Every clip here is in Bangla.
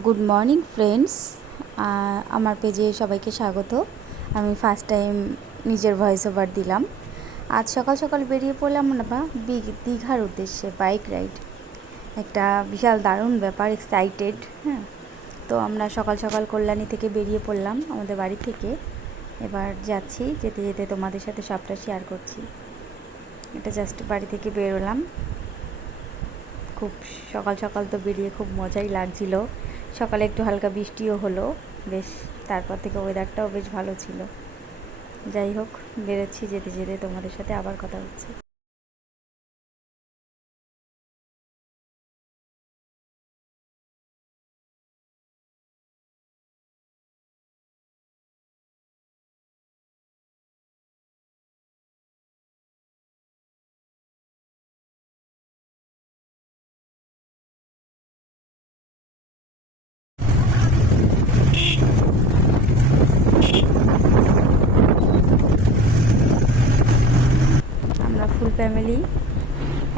Good morning friends. আমার পেজে সবাইকে স্বাগত। আমি ফার্স্ট টাইম নিজের ভয়েস ওভার দিলাম। আজ সকাল সকাল বেরিয়ে পড়লাম না বা দীঘার উদ্দেশ্যে বাইক রাইড। একটা বিশাল দারুণ ব্যাপার, এক্সাইটেড। হ্যাঁ, তো আমরা সকাল সকাল কল্যাণী থেকে বেরিয়ে পড়লাম আমাদের বাড়ি থেকে। এবার যাচ্ছি, যেতে যেতে তোমাদের সাথে সবটা শেয়ার করছি। এটা জাস্ট বাড়ি থেকে বেরোলাম। খুব সকাল সকাল তো বেরিয়ে খুব মজাই লাগছিল। সকালে একটু হালকা বৃষ্টিও হলো বেশ, তারপর থেকে ওয়েদারটাও বেশ ভালো ছিল। যাই হোক, বেরোচ্ছি, যেতে যেতে তোমাদের সাথে আবার কথা হচ্ছে। আমরা ফুল ফ্যামিলি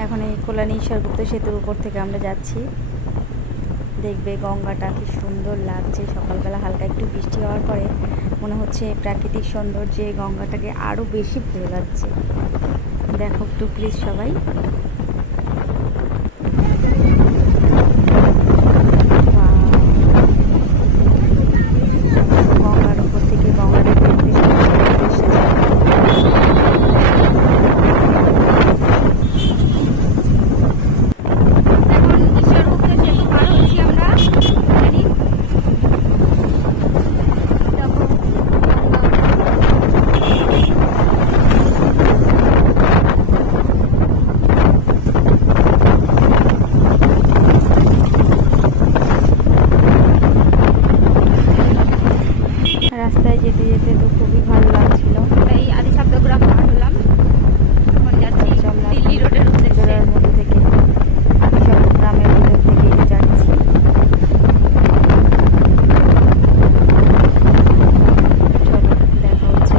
এখন এই কল্যাণী ঈশ্বরগুপ্ত সেতুর উপর থেকে আমরা যাচ্ছি। দেখবে গঙ্গাটা কি সুন্দর লাগছে। সকালবেলা হালকা একটু বৃষ্টি হওয়ার পরে মনে হচ্ছে প্রাকৃতিক সৌন্দর্যে গঙ্গাটাকে আরও বেশি ভালো লাগছে। দেখো একটু প্লিজ সবাই। গঙ্গার উপর থেকে গঙ্গা দেখতে রাস্তায় যেতে যেতে তো খুবই ভালো লাগছিল। এই আদি শব্দগ্রাম পার হলাম, এখন যাচ্ছি দিল্লি রোডের উদ্দেশ্যে। মধ্যে থেকে আদি শব্দগ্রামের ভিতর থেকে যাচ্ছি। চলো দেখা হচ্ছে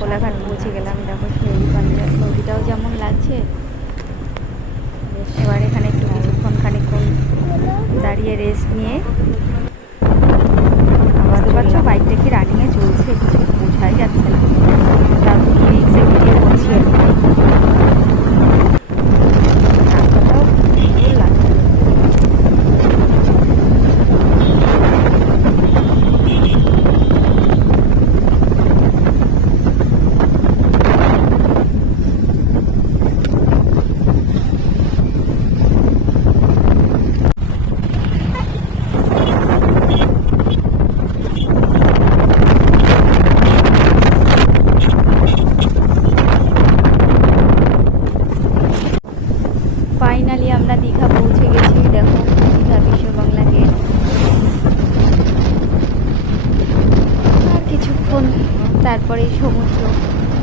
কোলাঘাট পৌঁছে গেলাম। দেখো সেই পাঞ্জাব নদীটাও যেমন লাগছে। এবার এখানে একটু খানিকক্ষণ দাঁড়িয়ে রেস্ট নিয়ে বুঝতে পারছো বাইকটা কি রানিংয়ে চলছে, কিছু বোঝাই যাচ্ছে না। তার রিক্সে ভিডিও করছি আমি। রাস্তাটাও সুন্দর লাগছে। ফাইনালি আমরা দীঘা পৌঁছে গেছি। দেখো দীঘা বিশ্ববাংলা গেট। আর কিছুক্ষণ তারপরেই সমুদ্র,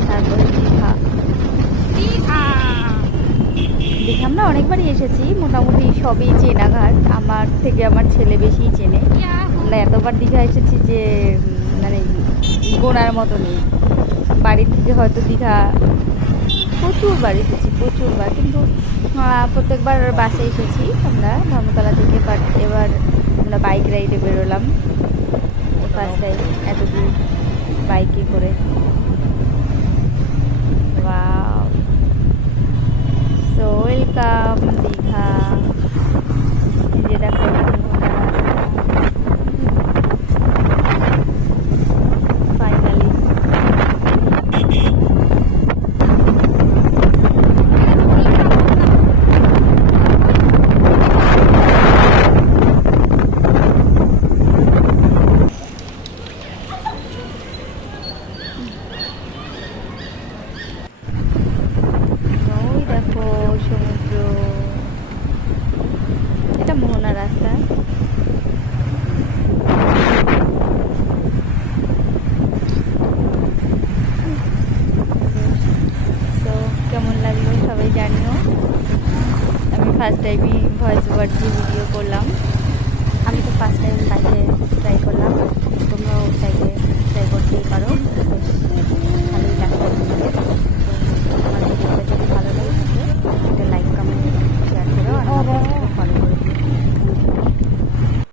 তারপরে দীঘা। দীঘা আমরা অনেকবারই এসেছি, মোটামুটি সবই চেনা ঘাট। আমার থেকে আমার ছেলে বেশিই চেনে। আমরা এতবার দীঘা এসেছি যে মানে গোনার মতো নেই। বাড়ির থেকে হয়তো দীঘা প্রচুরবার এসেছি, প্রচুরবার, কিন্তু প্রত্যেকবার বাসে এসেছি আমরা ধর্মতলা থেকে। বাট এবার আমরা বাইক রাইডে বেরোলাম, ফার্স্ট টাইম এত দূর বাইকে করে। Wow, so welcome Digha. এই যে দেখো ফাইনালি ওই দেখো সমুদ্র, এটা মোহনা রাস্তা। তো কেমন লাগলো সবাই জানিও। আমি ফার্স্ট টাইমই ভয়েস ওভার দিয়ে